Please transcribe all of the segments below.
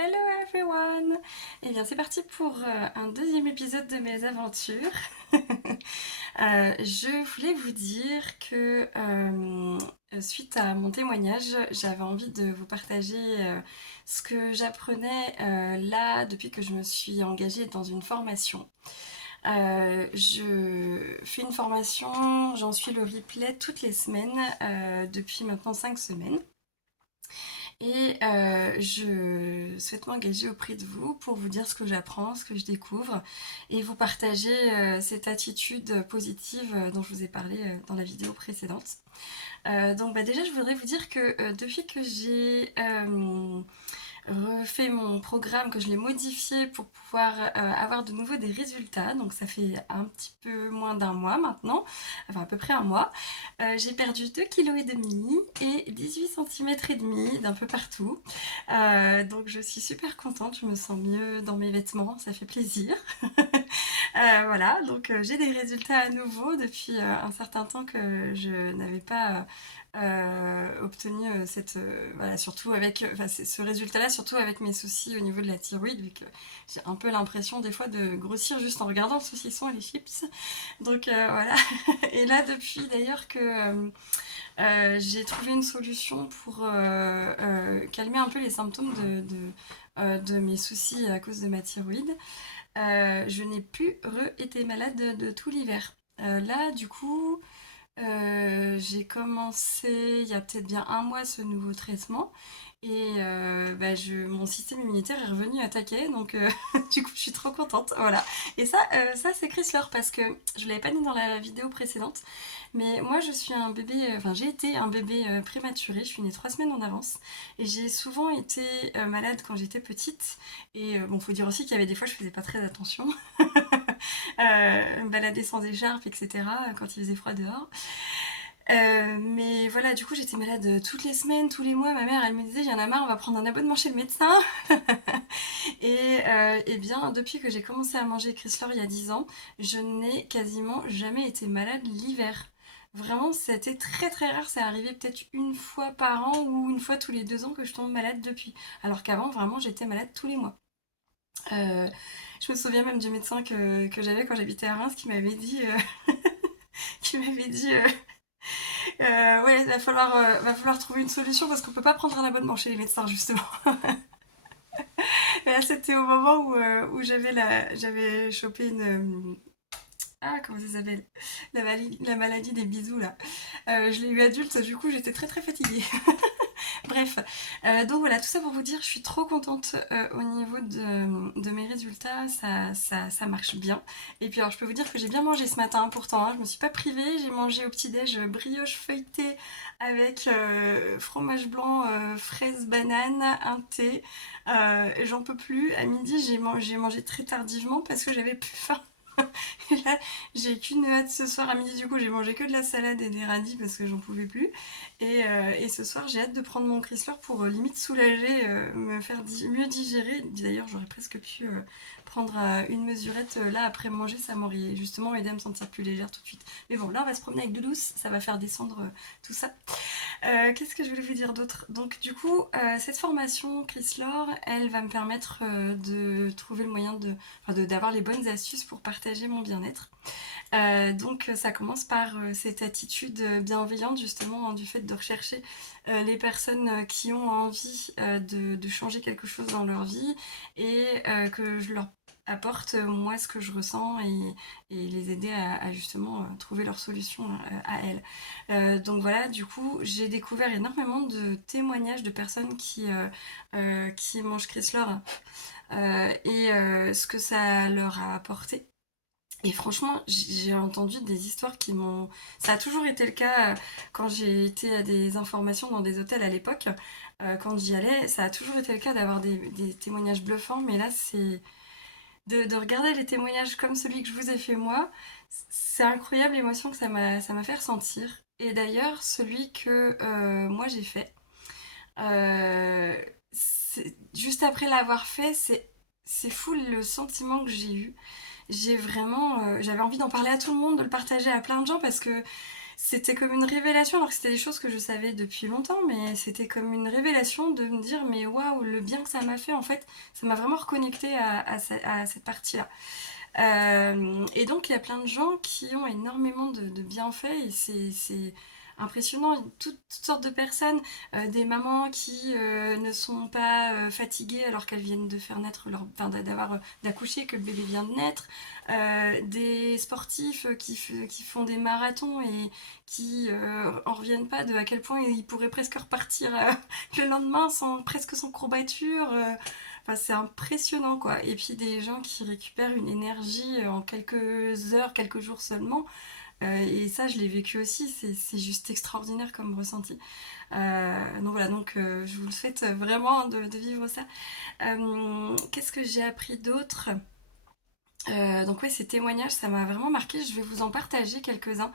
Hello everyone! Et bien c'est parti pour un deuxième épisode de mes aventures. Je voulais vous dire que suite à mon témoignage, j'avais envie de vous partager ce que j'apprenais là depuis que je me suis engagée dans une formation. Je fais une formation, j'en suis le replay toutes les semaines depuis maintenant 5 semaines. Et je souhaite m'engager auprès de vous pour vous dire ce que j'apprends, ce que je découvre et vous partager cette attitude positive dont je vous ai parlé dans la vidéo précédente. Donc déjà je voudrais vous dire que depuis que j'ai refait mon programme, que je l'ai modifié pour pouvoir avoir de nouveau des résultats. Donc ça fait un petit peu moins d'un mois maintenant, enfin à peu près un mois. J'ai perdu 2,5 kg et 18 cm d'un peu partout. Donc je suis super contente, je me sens mieux dans mes vêtements, ça fait plaisir. Voilà, donc j'ai des résultats à nouveau depuis un certain temps que je n'avais pas obtenu voilà, surtout avec ce résultat-là, surtout avec mes soucis au niveau de la thyroïde, vu que j'ai un peu l'impression des fois de grossir juste en regardant le saucisson et les chips. Donc voilà. Et là, depuis d'ailleurs que j'ai trouvé une solution pour calmer un peu les symptômes de mes soucis à cause de ma thyroïde. Je n'ai plus été malade de tout l'hiver. Là, du coup, j'ai commencé il y a peut-être bien un mois ce nouveau traitement et mon système immunitaire est revenu attaquer, donc du coup je suis trop contente, voilà. Et ça c'est Chrysler parce que je ne l'avais pas dit dans la vidéo précédente, mais moi je suis un bébé, enfin j'ai été un bébé prématuré, je suis née 3 semaines en avance et j'ai souvent été malade quand j'étais petite et bon faut dire aussi qu'il y avait des fois je faisais pas très attention, me balader sans écharpe etc. quand il faisait froid dehors. Mais voilà, du coup, j'étais malade toutes les semaines, tous les mois. Ma mère, elle me disait, il y en a marre, on va prendre un abonnement chez le médecin. Et bien, depuis que j'ai commencé à manger Chrysler il y a 10 ans, je n'ai quasiment jamais été malade l'hiver. Vraiment, c'était très très rare. C'est arrivé peut-être une fois par an ou une fois tous les 2 ans que je tombe malade depuis. Alors qu'avant, vraiment, j'étais malade tous les mois. Euh, je me souviens même du médecin que j'avais quand j'habitais à Reims qui m'avait dit, ouais, va falloir trouver une solution parce qu'on peut pas prendre un abonnement chez les médecins justement. Et là, c'était au moment où j'avais chopé comment ça s'appelle? La maladie des bisous là. Je l'ai eu adulte, du coup j'étais très très fatiguée. Bref, donc voilà, tout ça pour vous dire, je suis trop contente au niveau de mes résultats, ça marche bien. Et puis alors je peux vous dire que j'ai bien mangé ce matin pourtant, hein, je me suis pas privée, j'ai mangé au petit-déj brioche feuilletée avec fromage blanc, fraise, banane, un thé. J'en peux plus, à midi j'ai mangé très tardivement parce que j'avais plus faim. Et là, j'ai qu'une hâte ce soir à midi, du coup, j'ai mangé que de la salade et des radis parce que j'en pouvais plus. Et ce soir, j'ai hâte de prendre mon Chrysler pour limite soulager, me faire mieux digérer. D'ailleurs, j'aurais presque pu prendre une mesurette là après manger, ça m'aurait justement aidé à me sentir plus légère tout de suite. Mais bon, là, on va se promener avec de douce, ça va faire descendre tout ça. Qu'est-ce que je voulais vous dire d'autre? Donc du coup, cette formation Chrysler, elle va me permettre de trouver le moyen d'avoir les bonnes astuces pour partager mon bien-être. Donc ça commence par cette attitude bienveillante justement, hein, du fait de rechercher les personnes qui ont envie de changer quelque chose dans leur vie et que je leur apporte moi ce que je ressens et les aider à justement trouver leur solution à elles. Donc voilà, du coup j'ai découvert énormément de témoignages de personnes qui mangent Chrysler et ce que ça leur a apporté. Et franchement, j'ai entendu des histoires qui m'ont... Ça a toujours été le cas quand j'ai été à des informations dans des hôtels à l'époque. Quand j'y allais, ça a toujours été le cas d'avoir des témoignages bluffants. Mais là, c'est... De regarder les témoignages comme celui que je vous ai fait moi, c'est incroyable l'émotion que ça m'a fait ressentir. Et d'ailleurs, celui que moi j'ai fait, euh, juste après l'avoir fait, c'est fou le sentiment que j'ai eu. J'avais envie d'en parler à tout le monde, de le partager à plein de gens parce que C'était comme une révélation, alors que c'était des choses que je savais depuis longtemps, mais c'était comme une révélation de me dire, mais waouh, le bien que ça m'a fait, en fait, ça m'a vraiment reconnecté à cette partie-là. Et donc, il y a plein de gens qui ont énormément de bienfaits et c'est impressionnant. Toutes sortes de personnes, des mamans qui ne sont pas fatiguées alors qu'elles viennent de faire naître enfin, d'accoucher, que le bébé vient de naître, des sportifs qui font des marathons et qui en reviennent pas de à quel point ils pourraient presque repartir le lendemain presque sans courbature. Enfin, c'est impressionnant quoi. Et puis des gens qui récupèrent une énergie en quelques heures, quelques jours seulement. Et ça, je l'ai vécu aussi. C'est juste extraordinaire comme ressenti. Donc voilà, je vous le souhaite vraiment de vivre ça. Qu'est-ce que j'ai appris d'autre? Donc ouais, ces témoignages, ça m'a vraiment marqué. Je vais vous en partager quelques-uns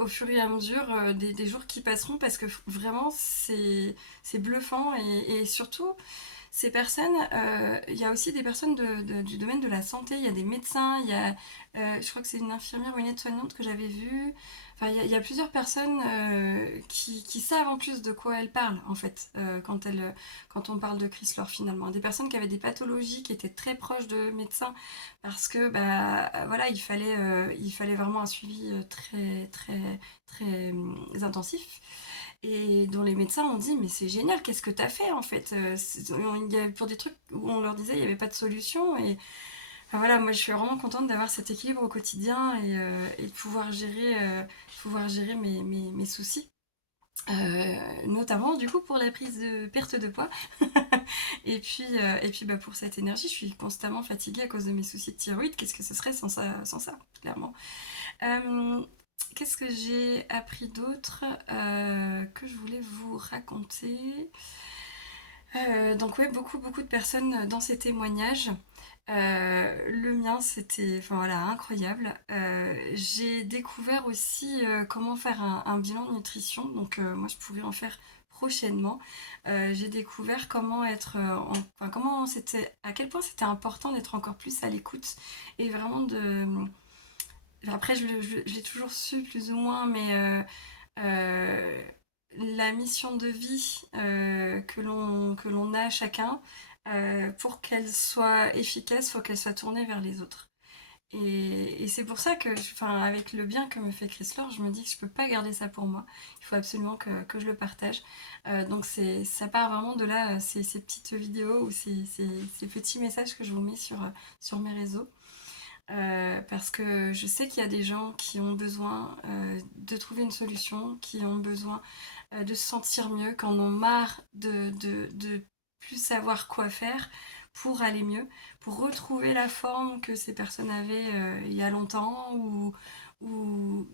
au fur et à mesure des jours qui passeront parce que vraiment c'est bluffant et surtout ces personnes, il y a aussi des personnes du domaine de la santé, il y a des médecins, il y a, je crois que c'est une infirmière ou une aide-soignante que j'avais vue. Enfin, il y a plusieurs personnes qui savent en plus de quoi elles parlent, en fait, quand on parle de Chrysler finalement. Des personnes qui avaient des pathologies, qui étaient très proches de médecins, parce que, bah, voilà, il fallait vraiment un suivi très, très, très intensif et dont les médecins ont dit mais c'est génial, qu'est-ce que t'as fait en fait. Pour des trucs où on leur disait il n'y avait pas de solution et enfin, voilà, moi je suis vraiment contente d'avoir cet équilibre au quotidien et de pouvoir gérer mes soucis. Notamment du coup pour la prise de perte de poids et puis bah, pour cette énergie je suis constamment fatiguée à cause de mes soucis de thyroïde, qu'est-ce que ce serait sans ça clairement. euh, Qu'est-ce que j'ai appris d'autre que je voulais vous raconter. Donc ouais, beaucoup beaucoup de personnes dans ces témoignages. Le mien, c'était enfin, voilà, incroyable. J'ai découvert aussi comment faire un bilan de nutrition. Donc moi, je pourrais en faire prochainement. J'ai découvert comment enfin, à quel point c'était important d'être encore plus à l'écoute et vraiment après, je l'ai toujours su plus ou moins, mais euh, la mission de vie que l'on a chacun, pour qu'elle soit efficace, il faut qu'elle soit tournée vers les autres. Et c'est pour ça que, enfin, avec le bien que me fait Chrysler, je me dis que je peux pas garder ça pour moi. Il faut absolument que je le partage. Donc ça part vraiment de là, ces petites vidéos ou ces petits messages que je vous mets sur mes réseaux. Parce que je sais qu'il y a des gens qui ont besoin de trouver une solution, qui ont besoin de se sentir mieux, qui en ont marre de plus savoir quoi faire pour aller mieux, pour retrouver la forme que ces personnes avaient il y a longtemps ou, ou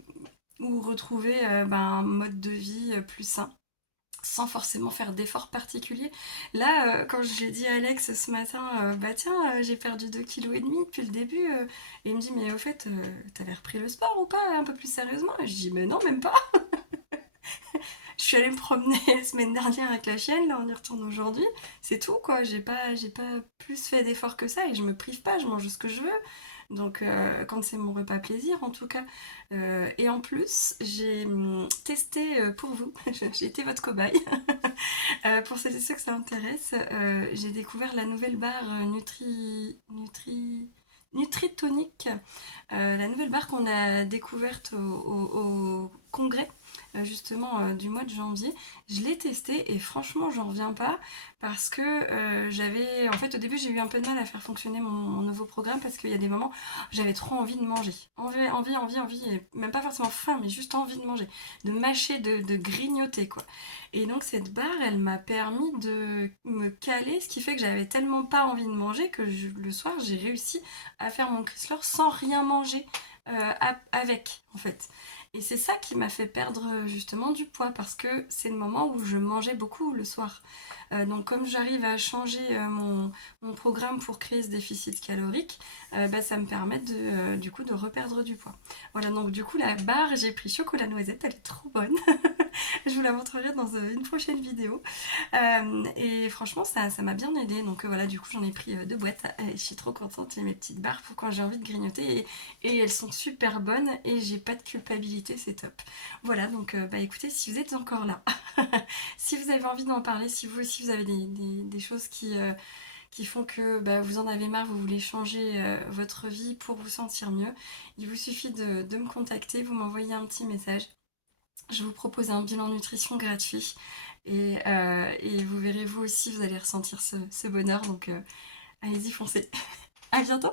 retrouver un mode de vie plus sain sans forcément faire d'efforts particuliers. Là, quand je l'ai dit à Alex ce matin, bah tiens, j'ai perdu 2,5 kg depuis le début, et il me dit, mais au fait, t'avais repris le sport ou pas, un peu plus sérieusement? Et je dis, mais non, même pas. Je suis allée me promener la semaine dernière avec la chienne, là on y retourne aujourd'hui, c'est tout quoi, j'ai pas plus fait d'efforts que ça et je me prive pas, je mange ce que je veux. Donc quand c'est mon repas plaisir en tout cas. Et en plus, j'ai testé pour vous, j'ai été votre cobaye. Pour celles et ceux que ça intéresse, j'ai découvert la nouvelle barre Nutritonic, la nouvelle barre qu'on a découverte au congrès justement du mois de janvier. Je l'ai testée et franchement j'en reviens pas parce que en fait au début j'ai eu un peu de mal à faire fonctionner mon nouveau programme parce qu'il y a des moments j'avais trop envie de manger, envie, et même pas forcément faim mais juste envie de manger, de mâcher, de grignoter quoi. Et donc cette barre, elle m'a permis de me caler, ce qui fait que j'avais tellement pas envie de manger que le soir, j'ai réussi à faire mon Chrysler sans rien manger avec, en fait. Et c'est ça qui m'a fait perdre justement du poids, parce que c'est le moment où je mangeais beaucoup le soir. Donc comme j'arrive à changer mon programme pour créer ce déficit calorique, bah, ça me permet du coup de reperdre du poids. Voilà, donc du coup la barre, j'ai pris chocolat noisette, elle est trop bonne. Je vous la montrerai dans une prochaine vidéo. Et franchement, ça m'a bien aidé. Donc voilà, du coup, j'en ai pris 2 boîtes. Et je suis trop contente. J'ai mes petites barres pour quand j'ai envie de grignoter. Et elles sont super bonnes. Et j'ai pas de culpabilité, c'est top. Voilà, donc bah écoutez, si vous êtes encore là, si vous avez envie d'en parler, si vous aussi vous avez des choses qui font que bah, vous en avez marre, vous voulez changer votre vie pour vous sentir mieux, il vous suffit de me contacter, vous m'envoyez un petit message. Je vous propose un bilan nutrition gratuit et vous verrez vous aussi, vous allez ressentir ce bonheur. Donc allez-y, foncez. À bientôt.